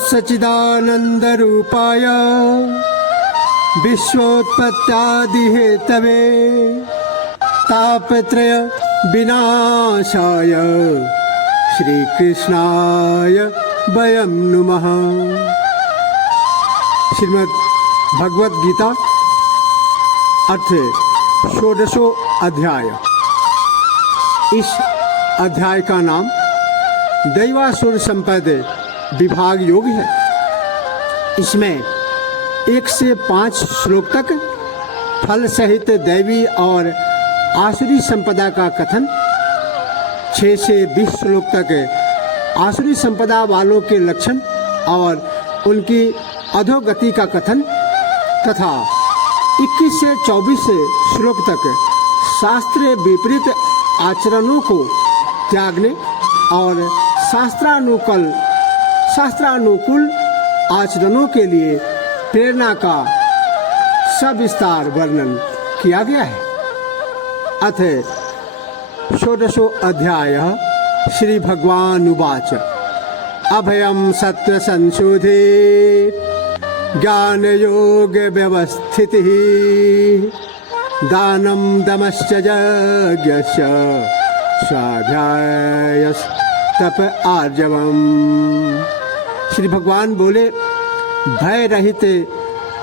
सच्चिदानंद रूपाय विश्वोत्पत्त्यादिहेतवे तापत्रय विनाशाय श्री कृष्णाय वयं नुमः। श्रीमद् भगवद गीता अर्थ षोडशो अध्याय। इस अध्याय का नाम दैवासुर संपद विभाग योग है। इसमें 1 से 5 श्लोक तक फल सहित दैवी और आसुरी संपदा का कथन, 6 से 20 श्लोक तक आसुरी संपदा वालों के लक्षण और उनकी अधोगति का कथन तथा 21 से 24 श्लोक तक शास्त्र विपरीत आचरणों को त्यागने और शास्त्रानुकूल आचरणों के लिए प्रेरणा का सविस्तार वर्णन किया गया है। अथ षोडशो अध्याय। श्री भगवान उवाच अभयं सत्व संशोधे ज्ञान योग व्यवस्थितिः दानं दमश्च यज्ञश्च स्वाध्यायस्तप आर्जवम्। श्री भगवान बोले, भय रहित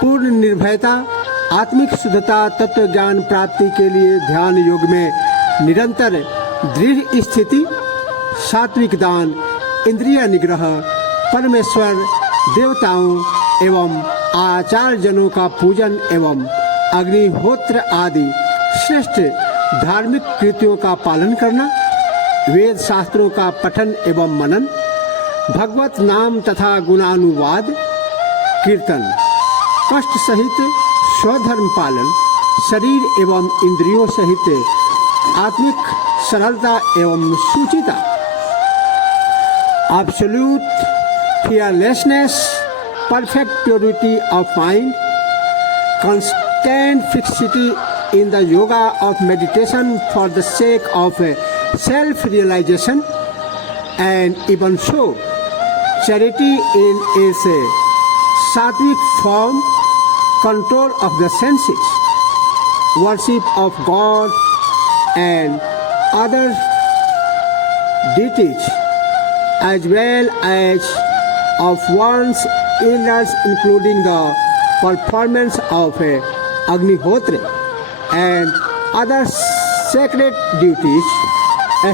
पूर्ण निर्भयता, आत्मिक शुद्धता, तत्व ज्ञान प्राप्ति के लिए ध्यान योग में निरंतर दृढ़ स्थिति, सात्विक दान, इंद्रिय निग्रह, परमेश्वर देवताओं एवं आचार्य जनों का पूजन एवं अग्निहोत्र आदि श्रेष्ठ धार्मिक कृत्यों का पालन करना, वेद शास्त्रों का पठन एवं मनन, भगवत नाम तथा गुणानुवाद, कीर्तन, कष्ट सहित स्वधर्म पालन, शरीर एवं इंद्रियों सहित आत्मिक सरलता एवं शुचिता, absolute fearlessness, perfect purity of mind, constant fixity in the yoga of meditation for the sake of self-realization, and even so, charity in its sattvic form, control of the senses, worship of God and other deities, as well as of one's illness, including the performance of Agnihotra and other sacred duties,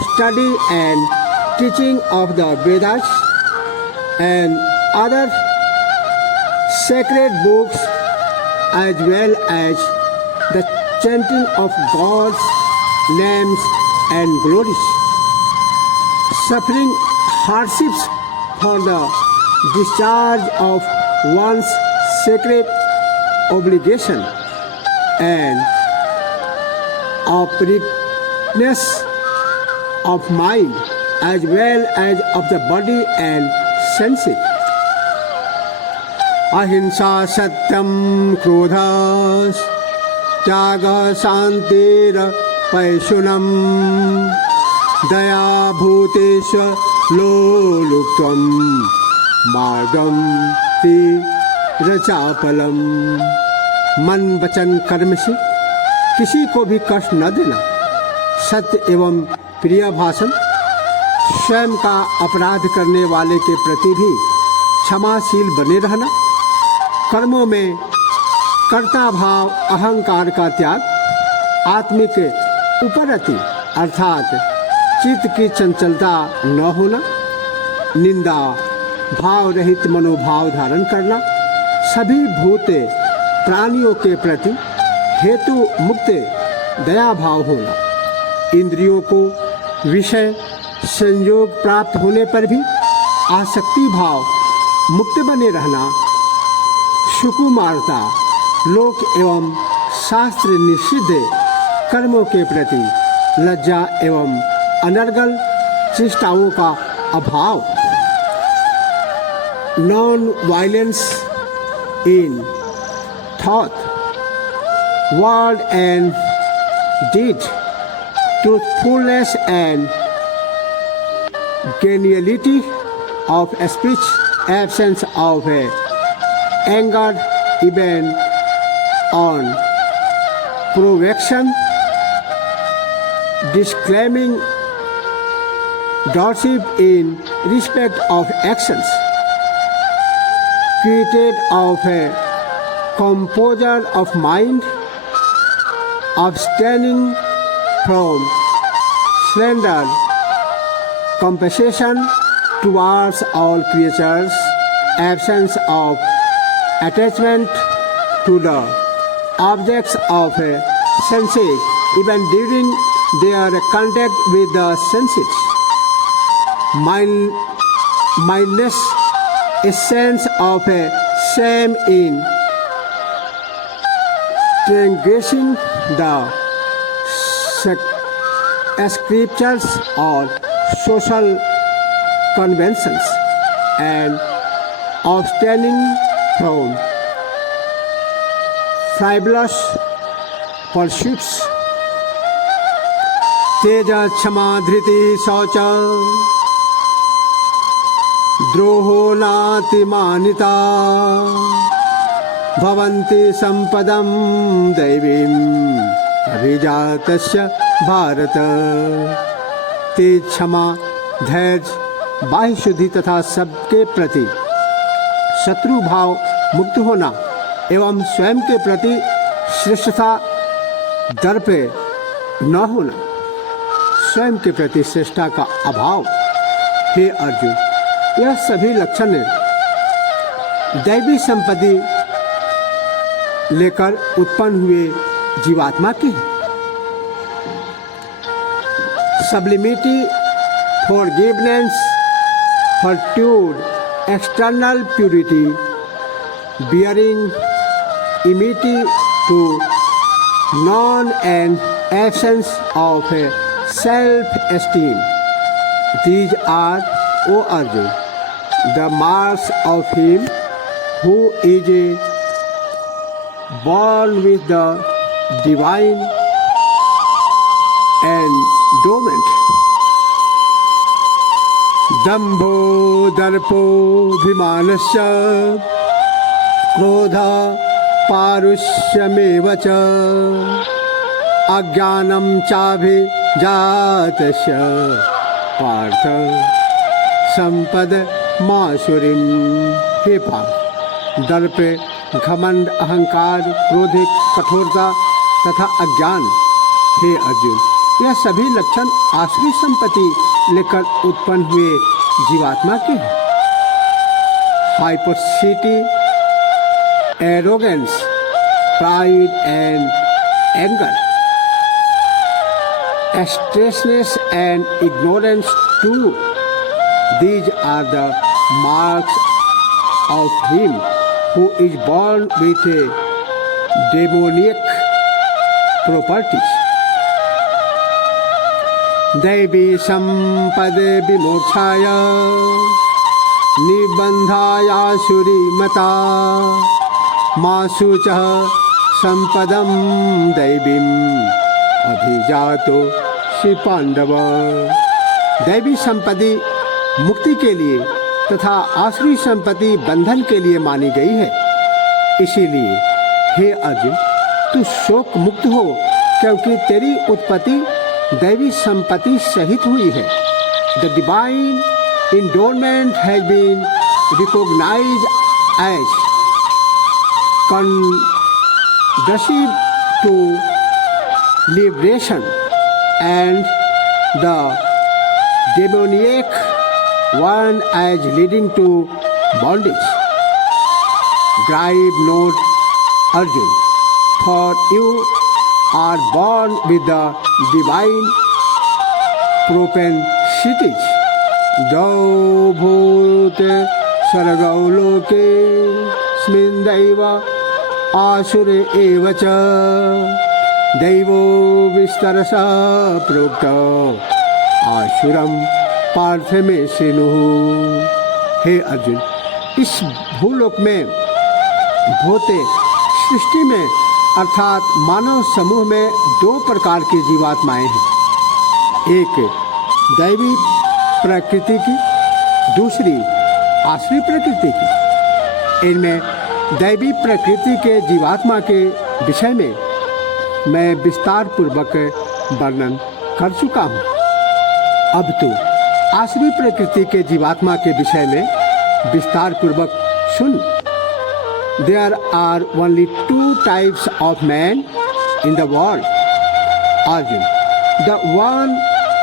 study and teaching of the Vedas and other sacred books, as well as the chanting of God's names and glories, suffering hardships for the discharge of one's sacred obligation, and uprightness of mind as well as of the body and senses. अहिंसा सत्यम क्रोधा त्याग शांतिर पैशुनम दया भूतेश लोलुप्तम मार्गम तीरचापलम। मन वचन कर्म से किसी को भी कष्ट न देना, सत्य एवं प्रिय भाषण, स्वयं का अपराध करने वाले के प्रति भी क्षमाशील बने रहना, कर्मों में कर्ता भाव अहंकार का त्याग, आत्मिक उपरति अर्थात चित्त की चंचलता न होना, निंदा भाव रहित मनोभाव धारण करना, सभी भूत प्राणियों के प्रति हेतु मुक्त दया भाव होना, इंद्रियों को विषय संयोग प्राप्त होने पर भी आसक्ति भाव मुक्त बने रहना, सुकुमारता, लोक एवं शास्त्र निषिद्ध कर्मों के प्रति लज्जा एवं अनर्गल चेष्टाओं का अभाव, non violence in thought, word and deed, truthfulness and geniality of speech, absence of a anger even on provocation, disclaiming worship in respect of actions, created of a composure of mind, abstaining from slander, compassion towards all creatures, absence of attachment to the objects of senses, even during their contact with the senses, mindless essence of a shame in transgressing the scriptures or social conventions, and abstaining from frivolous pursuits. Teja क्षमा धृति शौच द्रोहो नातिमानिता भवन्ति संपदं दैवीम् अभिजातस्य भारत। तेज क्षमा धैर्य बाह्य शुद्धि तथा सबके प्रति शत्रु भाव मुक्त होना एवं स्वयं के प्रति श्रेष्ठता दर्प न होना, स्वयं के प्रति श्रेष्ठता का अभाव। हे अर्जुन, यह सभी लक्षण दैवी संपत्ति लेकर उत्पन्न हुए जीवात्मा की है। सबलिमिटी, forgiveness, fortitude, external purity, bearing, enmity to none, and absence of self-esteem. These are, O Arjun, the marks of him who is born with the divine endowment. दंभो दर्पोऽभिमानस्य क्रोध पारुष्यमेव च अज्ञानं चाभिजातस्य पार्थ संपदमासुरीम्। हे पार्थ, दर्प, घमंड, अहंकार, क्रोध, कठोरता तथा अज्ञान, हे अर्जुन, यह सभी लक्षण आसुरी संपत्ति लेकर उत्पन्न हुए जीवात्मा के हैं। हाइपोसिटी, arrogance, pride and anger, stressness and ignorance too, these are the marks of him who is born with demoniac properties. दैवी संपद विमोक्षाय निबंधायासुरी मता माशुचः संपदं दैवीम् अभिजातो श्री पांडव। दैवी संपत्ति मुक्ति के लिए तथा आसुरी संपत्ति बंधन के लिए मानी गई है। इसीलिए हे अर्जुन, तू शोक मुक्त हो, क्योंकि तेरी उत्पत्ति दैवी संपत्ति सहित हुई है। The divine endowment has been recognized as conducive to liberation, and the demoniac one as leading to bondage. Grieve not, Arjun, for you are born with the divine propensities. Dau bhute sargau loke smin daiva asure eva cha daivo vistarasa prokta asuram Partha में सिनु। हे अर्जुन, इस भूलोक में भूते सृष्टि में अर्थात मानव समूह में दो प्रकार की जीवात्माएं हैं। एक दैवी प्रकृति की, दूसरी आश्री प्रकृति की। इनमें दैवी प्रकृति के जीवात्मा के विषय में मैं विस्तार पूर्वक वर्णन कर चुका हूँ। अब तो आश्री प्रकृति के जीवात्मा के विषय में विस्तार पूर्वक सुन। There are only two types of man in the world, Arjun. The one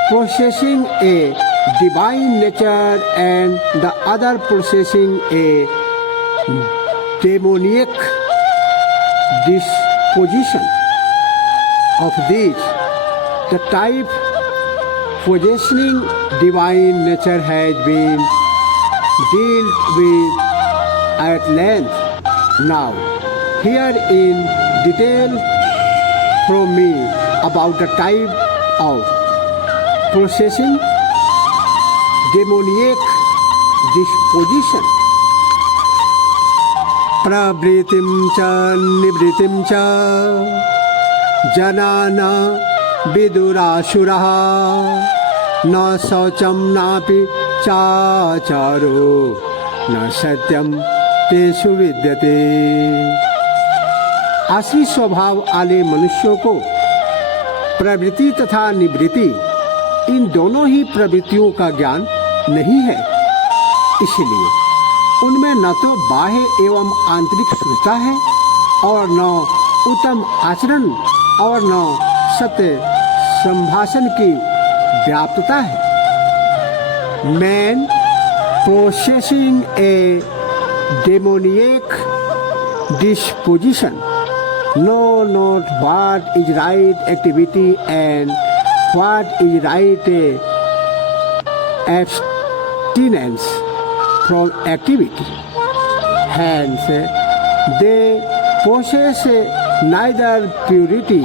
possessing a divine nature and the other possessing a demoniac disposition. Of these, the type possessing divine nature has been dealt with at length. Now, here in detail from me about the type of possessing demoniac disposition. प्रवृत्तिं च निवृत्तिं च जनाना विदुरासुरः न शौचं नापि चाचारो न सत्यं तेषु विद्यते। आश्री स्वभाव वाले मनुष्यों को प्रवृत्ति तथा निवृत्ति इन दोनों ही प्रवृत्तियों का ज्ञान नहीं है। इसलिए उनमें न तो बाह्य एवं आंतरिक शुद्धता है और न उत्तम आचरण और न सत्य संभाषण की व्याप्तता है। Man possessing a demoniac disposition know not what is right activity and what is right abstinence from activity. Hence, they possess neither purity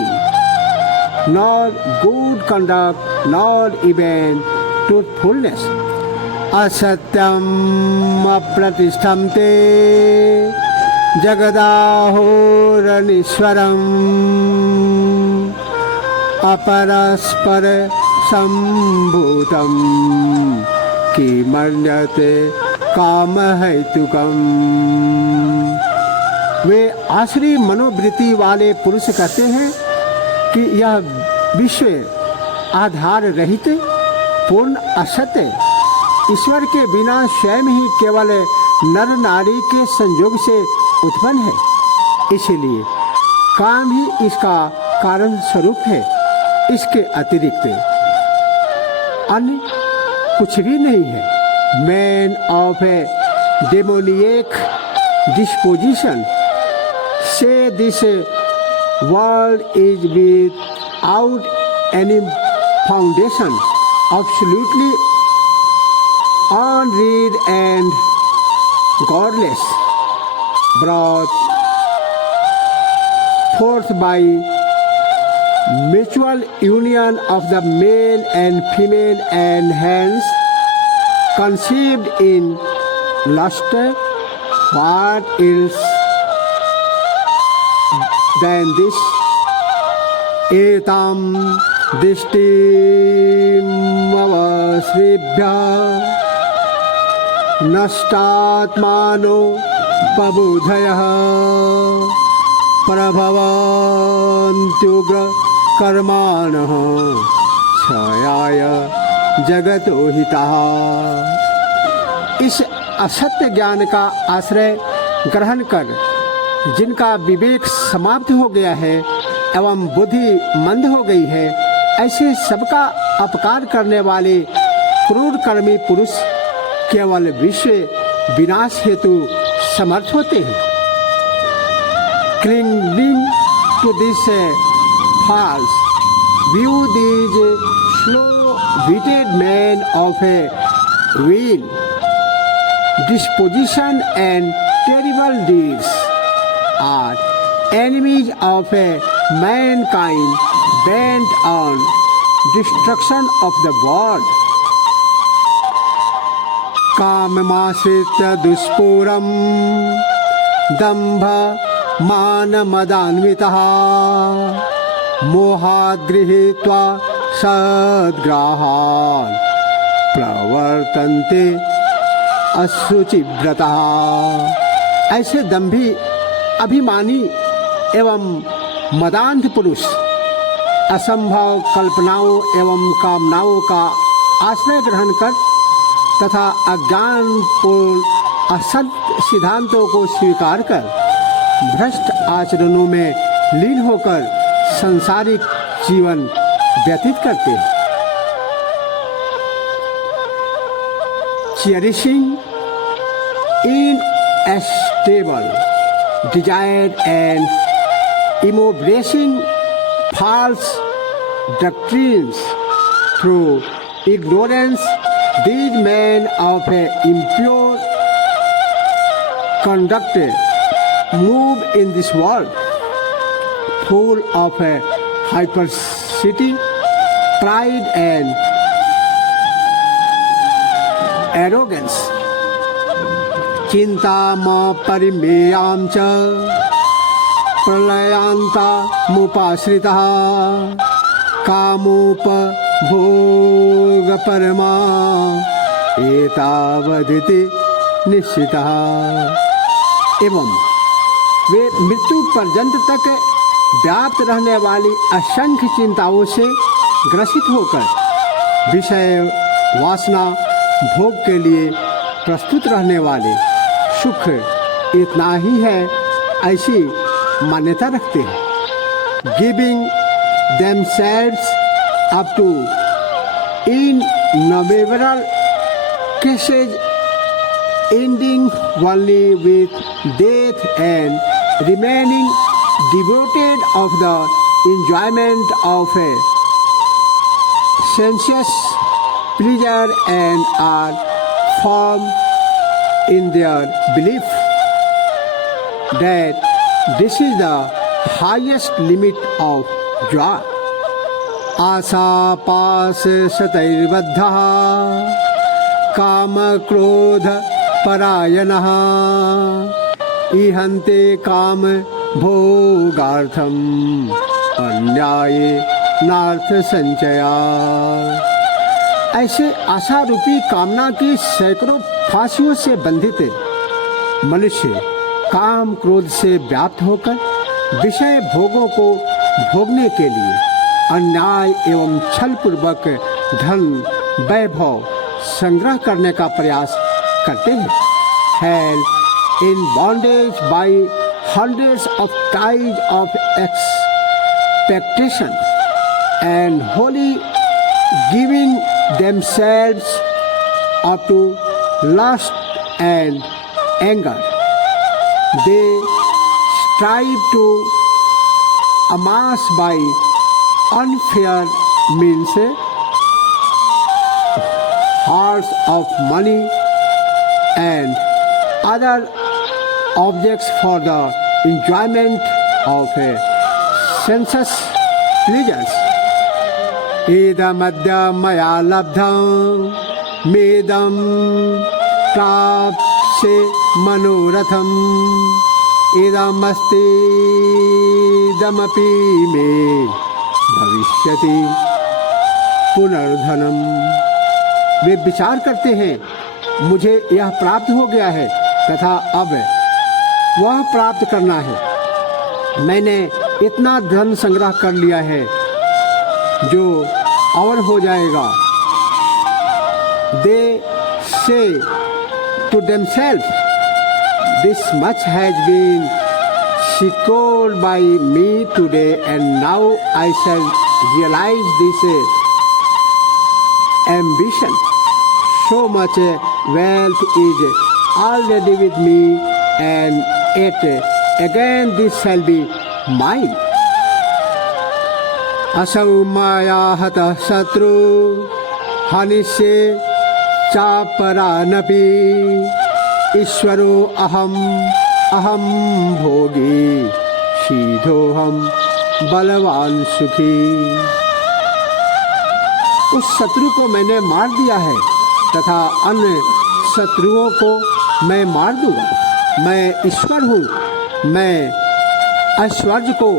nor good conduct nor even truthfulness. असत्यम् अप्रतिष्ठं ते जगदाहोरनीश्वरम् अपरस्पर सम्भूतं किमन्यते कामहेतुकम्। वे आश्री मनोवृत्ति वाले पुरुष कहते हैं कि यह विश्व आधार रहित पूर्ण असत्य ईश्वर के बिना स्वयं ही केवल नर नारी के संयोग से उत्पन्न है। इसलिए काम ही इसका कारण स्वरूप है। इसके अतिरिक्त अन्य कुछ भी नहीं है। Man of A demoniac disposition से this world is without any foundation, absolutely unread and godless, brought forth by mutual union of the male and female, and hence conceived in lust. What else than this? Etam dishtim avasribhya नष्टात्मानो पबुधयः प्रभवन्त्युग्र कर्माणः क्षयाय जगतो हितः। इस असत्य ज्ञान का आश्रय ग्रहण कर जिनका विवेक समाप्त हो गया है एवं बुद्धि मंद हो गई है, ऐसे सबका अपकार करने वाले क्रूर कर्मी पुरुष केवल विश्व विनाश हेतु समर्थ होते हैं। Clinging to this false view, these slow-witted men of a vain disposition and terrible deeds are enemies of a mankind bent on destruction of the world. काममाश्रित्य दुष्पूरं दम्भ मानमदान्वितः मोहाद् गृहीत्वा सद्ग्राहान् प्रवर्तन्ते अशुचिव्रता। ऐसे दंभी, अभिमानी एवं मदान्ध पुरुष असंभव कल्पनाओं एवं कामनाओं का आश्रय ग्रहण कर तथा अज्ञानपूर्ण असत्य सिद्धांतों को स्वीकार कर भ्रष्ट आचरणों में लीन होकर सांसारिक जीवन व्यतीत करते हैं। Cherishing unstable desire and embracing false doctrines through ignorance, these men of impure conduct move in this world full of hypercity, pride and arrogance. चिंतामा परिमेयां च प्रलयांता मुपाश्रितः कामोपभोग परमा एतावदिति निश्चितः। एवं वे मृत्यु पर्यंत तक व्याप्त रहने वाली असंख्य चिंताओं से ग्रसित होकर विषय वासना भोग के लिए प्रस्तुत रहने वाले सुख इतना ही है ऐसी मान्यता रखते हैं। Giving themselves up to innumerable cases ending only with death and remaining devoted of the enjoyment of a sensuous pleasure and are firm in their belief that this is the highest limit of joy. आशा पास शतैर्बद्धः काम क्रोध परायणः इहन्ते काम भोगार्थम अन्याये north संचया। ऐसे आशा रूपी कामना की सैकड़ों फांसियों से बंधित मनुष्य काम क्रोध से व्याप्त होकर विषय भोगों को भोगने के लिए अन्याय एवं छल पूर्वक धन वैभव संग्रह करने का प्रयास करते हैं। Held in bondage by hundreds of ties of expectation and wholly giving themselves up to lust and anger, they strive to amass by unfair means hoards of money and other objects for the enjoyment of sensuous pleasures. Idam adya maya labdham medam prapse manoratham idam asti damapi me भविष्यति पुनर्धनम। वे विचार करते हैं मुझे यह प्राप्त हो गया है तथा अब वह प्राप्त करना है। मैंने इतना धन संग्रह कर लिया है जो और हो जाएगा। They say to themselves, this much has been secured by me today and now I shall realize this ambition. So much wealth is already with me and yet again this shall be mine. असौ माया हतः शत्रु हनिष्ये चापरानपि ईश्वरो अहम भोगी शीघ्रोहम बलवान सुखी। उस शत्रु को मैंने मार दिया है तथा अन्य शत्रुओं को मैं मार दूंगा। मैं ईश्वर हूँ, मैं ऐश्वर्य को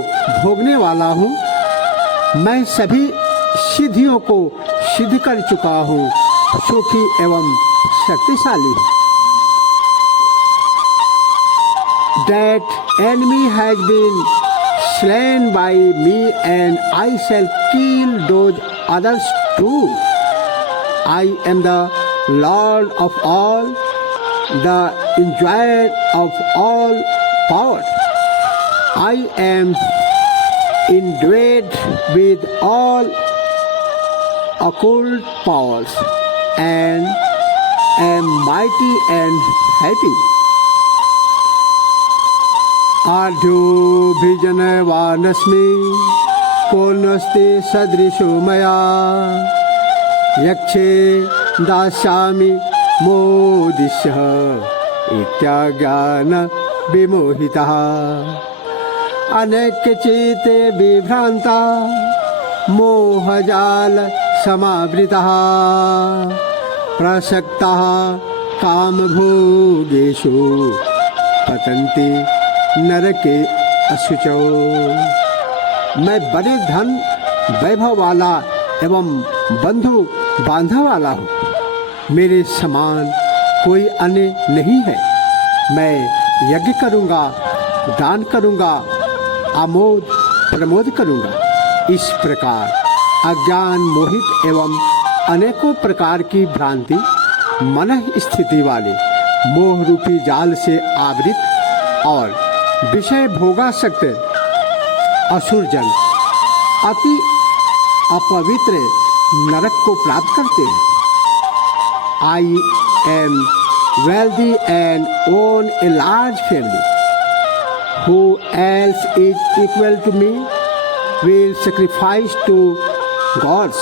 भोगने वाला हूँ, मैं सभी सिद्धियों को सिद्ध कर चुका हूँ, सुखी एवं शक्तिशाली हूँ। that enemy has been slain by me, and I shall kill those others too. I am the Lord of all, the enjoyer of all power. I am endued with all occult powers and am mighty and happy. आढ्योऽभिजनवानस्मि को नस्ति सदृशो मया यक्षे दास्यामि मोदिष्यः इत्याज्ञान विमोहितः अनेकचित्ते विभ्रान्ता मोहजाल समावृतः प्रसक्तः कामभोगेषु पतन्ति नरके अशुचौ। मैं बड़े धन वैभव वाला एवं बंधु बांधा वाला हूँ। मेरे समान कोई अन्य नहीं है। मैं यज्ञ करूँगा, दान करूँगा, आमोद प्रमोद करूँगा। इस प्रकार अज्ञान मोहित एवं अनेकों प्रकार की भ्रांति मन स्थिति वाले मोह रूपी जाल से आवृत और विषय भोगासक्त असुर जन अति अपवित्र नरक को प्राप्त करते हैं। I am wealthy and own a large family. Who else is equal to me? Will sacrifice to gods,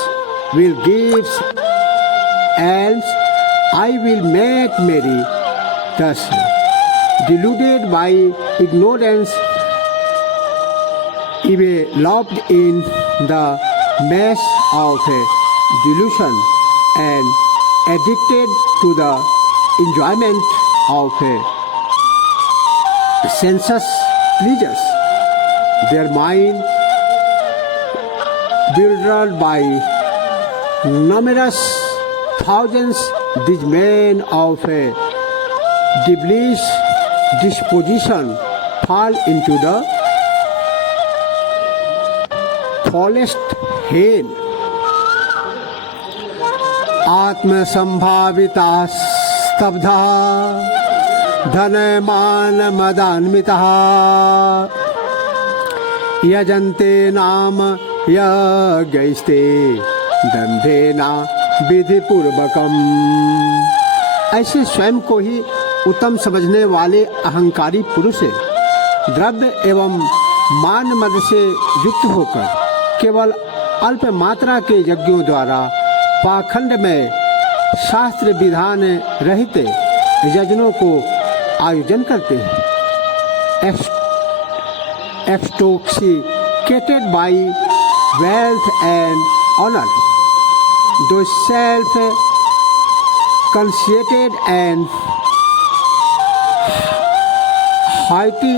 will give alms, I will make merry. Thus, deluded by ignorance, enveloped in the mess of delusion and addicted to the enjoyment of sensuous pleasures, their mind bewildered by numerous thousands, these men of devilish disposition fall into the foulest hell. आत्मसंभाविता स्तब्धा Dhanman मदान्विता यजन्ते नाम यज्ञैस्ते दंभेना विधिपूर्वकम्। ऐसे स्वयं को ही उत्तम समझने वाले अहंकारी पुरुष द्रव्य एवं मान मद से युक्त होकर केवल अल्प मात्रा के यज्ञों द्वारा पाखंड में शास्त्र विधान रहित यज्ञों को आयोजन करते हैं। Extoxicated by wealth and honor, those self-conceited and haughty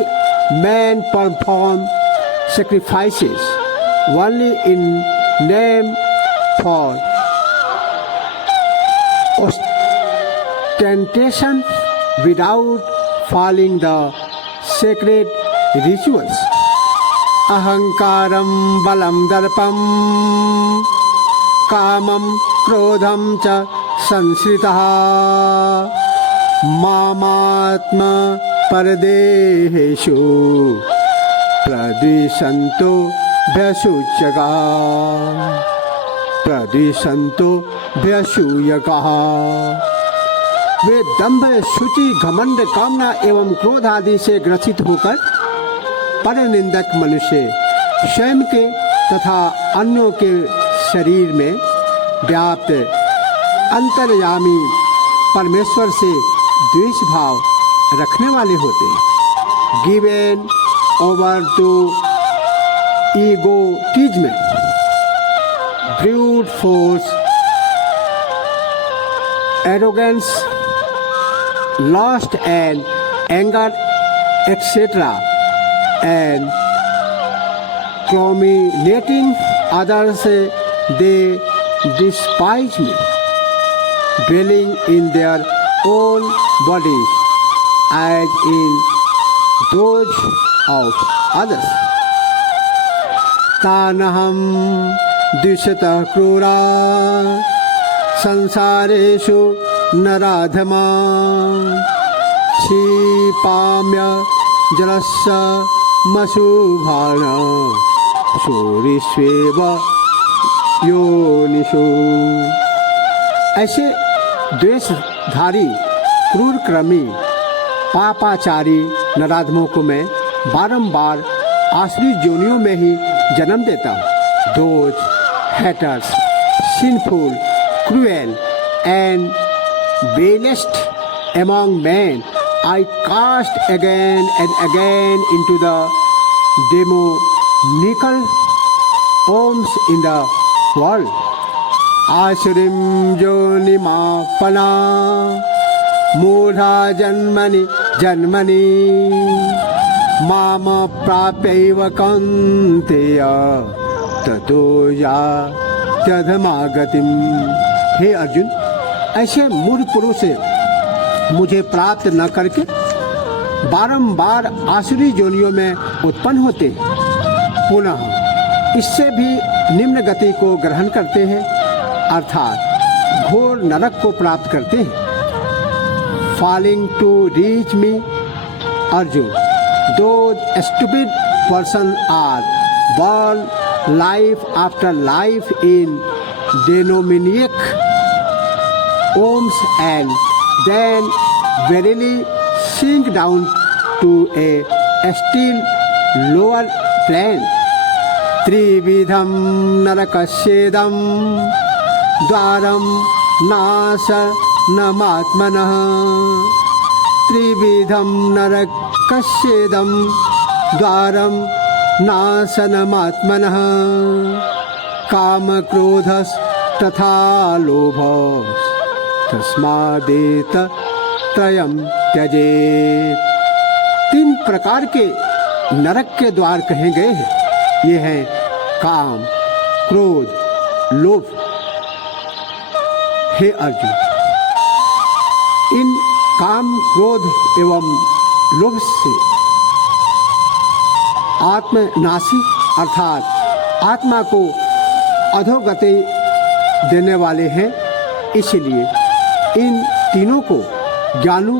men perform sacrifices only in name for ostentation without following the sacred rituals. Ahankaram balam darpam kamam krodham cha sansritaha mamatma paradeheshu pradvisanto vyasuchaka प्रदिशंतो व्यसूयका। वे दंभ, शुचि, घमंड, कामना एवं क्रोध आदि से ग्रसित होकर परनिंदक मनुष्य स्वयं के तथा अन्यों के शरीर में व्याप्त अंतर्यामी परमेश्वर से द्वेष भाव रखने वाले होते हैं। Given over to egotism, brute force, arrogance, lust and anger, etc., and calumniating others, they despise me, dwelling in their own bodies as in those of others. तानहं द्विषतः क्रूरा संसारेषु नराधमा क्षिपाम्य जलस्य मशुभाण शोरिष्वेव योनिषु। ऐसे द्वेषधारी क्रूर क्रमी पापाचारी नराधमों को मैं बारंबार आसुरी योनियों में ही जन्म देता हूँ। Those haters, sinful, cruel and vilest among men, I cast again and again into the demoniacal homes in the world. Asurim jonimapana मूढ़ा जन्मनि जन्मनि माम प्राप्यैव कौन्तेय ततो यात्यधमागतिम्। हे अर्जुन, ऐसे मूढ़ पुरुष मुझे प्राप्त न करके बारंबार आसुरी योनियों में उत्पन्न होते हैं, पुनः इससे भी निम्न गति को ग्रहण करते हैं, अर्थात घोर नरक को प्राप्त करते हैं। Falling to reach me, Arjun, those stupid persons are born life after life in demoniac homes and then verily sink down to a still lower plane. Trividham narakashyedam dwaram nasa नमात्मनः त्रिविधं नरकस्येदं द्वारं नाशनमात्मनः कामक्रोधस्तथा लोभः तस्मादेतत्रयं त्यजेत्। तीन प्रकार के नरक के द्वार कहे गए हैं। ये हैं काम, क्रोध, लोभ। हे अर्जुन, इन काम, क्रोध एवं लोभ से आत्मनाशी अर्थात आत्मा को अधोगति देने वाले हैं। इसलिए इन तीनों को ज्ञानी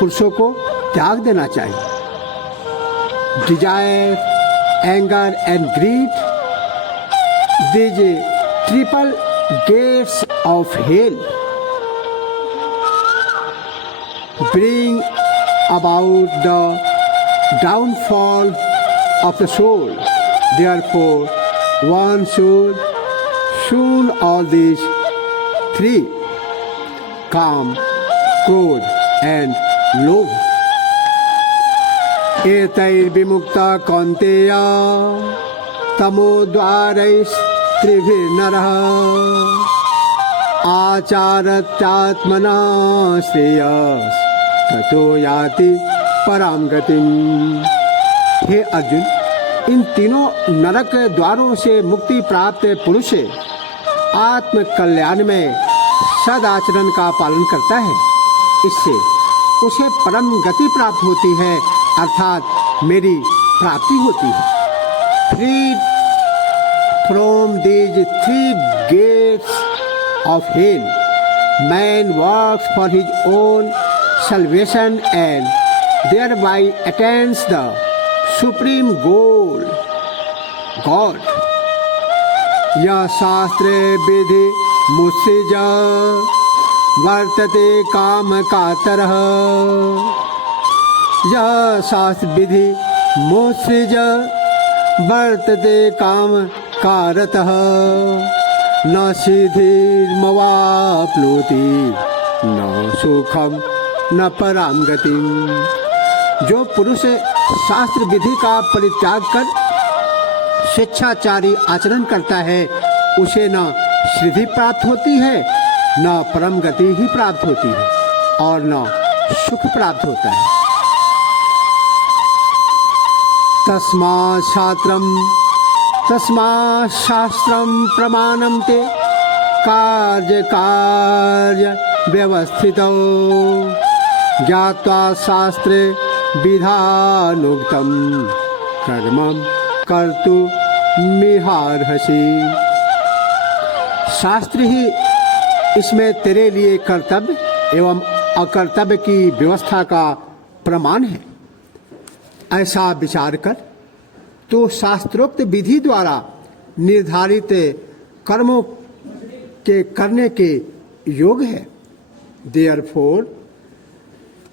पुरुषों को त्याग देना चाहिए। Desire, anger and greed, these triple gates of hell bring about the downfall of the soul. Therefore, one should shun all these three, काम, क्रोध and lobh. एतैर्विमुक्ता कौन्तेय तमोद्वारैस्त्रिभिर्नरः आचारत्यात्मना श्रेयस् ततो याति पराम गतिम्। हे अर्जुन, इन तीनों नरक द्वारों से मुक्ति प्राप्त पुरुष आत्म कल्याण में सदाचरण का पालन करता है। इससे उसे परम गति प्राप्त होती है, अर्थात मेरी प्राप्ति होती है। Freed from these three gates of hell, man works for his own salvation and thereby attains the supreme goal, God. यह शास्त्रे विधि मुत्सृज वर्तते काम कातरः। यह शास्त्र विधि मुत्सृज वर्तते काम कारतः न सिद्धिर्मवाप्नोति न सुखम न पराम गतिम। जो पुरुष शास्त्र विधि का परित्याग कर स्वेच्छाचारी आचरण करता है, उसे न सिद्धि प्राप्त होती है, न परम गति ही प्राप्त होती है और न सुख प्राप्त होता है। तस्मात् शास्त्रं प्रमाणं ते कार्य व्यवस्थितौ ज्ञात्वा शास्त्रे विधानोक्तं कर्म कर्तुमिहार्हसि। शास्त्र ही इसमें तेरे लिए कर्तव्य एवं अकर्तव्य की व्यवस्था का प्रमाण है। ऐसा विचार कर तो शास्त्रोक्त विधि द्वारा निर्धारित कर्मों के करने के योग है। Therefore,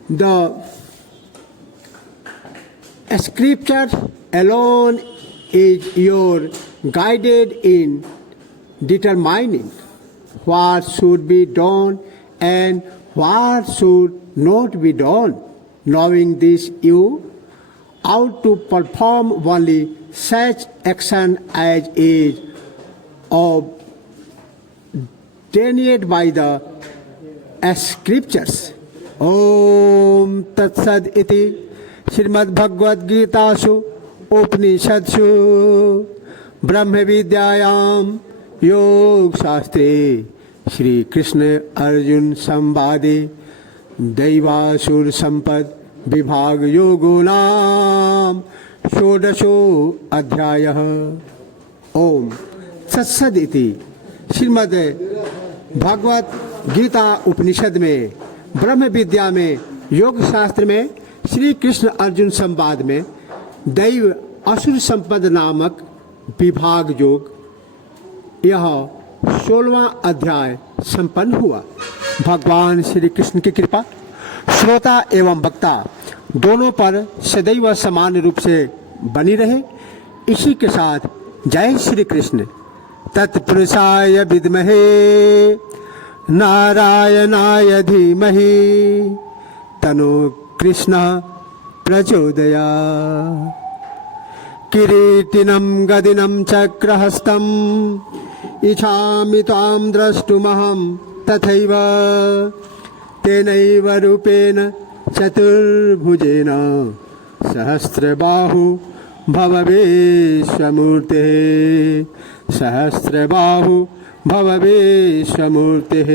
the scripture alone is your guided in determining what should be done and what should not be done. Knowing this, you ought to perform only such action as is ordained by the scriptures. ओम तत्सद इति श्रीमद्भगवद्गीतासु उपनिषत्सु ब्रह्म विद्यायां योग शास्त्रे श्री कृष्ण अर्जुन संवादे दैवासुर संपद विभाग योगो नाम षोडशो अध्यायः। ओम तत्सद इति श्रीमद् भगवत गीता उपनिषद में ब्रह्म विद्या में योग शास्त्र में श्री कृष्ण अर्जुन संवाद में दैव असुर संपद नामक विभाग योग यह 16वां अध्याय संपन्न हुआ। भगवान श्री कृष्ण की कृपा श्रोता एवं वक्ता दोनों पर सदैव समान रूप से बनी रहे। इसी के साथ जय श्री कृष्ण। तत्पुरुषाय विद्महे नारायणाय धीमहि तनो कृष्ण प्रचोदयात्। किरीटिनं गदिनं चक्रहस्तम् इच्छामि त्वां द्रष्टुमहं तथैव तेनैव रूपेण चतुर्भुजेन सहस्रबाहु भव विश्वमूर्तिः सहस्रबाहु भव विश्वमूर्तिः।